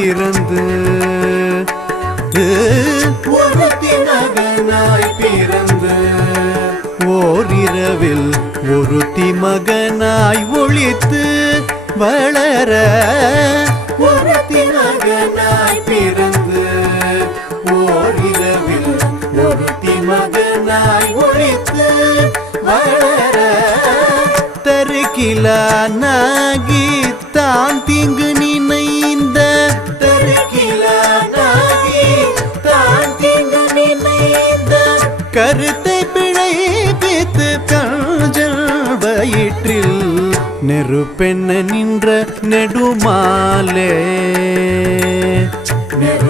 பிறந்து ஒருத்தி மகனாய் பிறந்து ஓரிரவில் ஒருத்தி மகனாய் ஒளித்து வளர ஒருத்தி மகனாய் பிறந்து ஓரிரவில் ஒருத்தி மகனாய் ஒளித்து வளர தருகிலானாகி தான் தீங்கு நினைந்த தருகிலானாகி தான் தீங்கு நினைந்த கருத்தை பிழைப்பித்து காஞ்சல் வயிற்றில் நெருப்பெண்ண நின்ற நெடுமாலே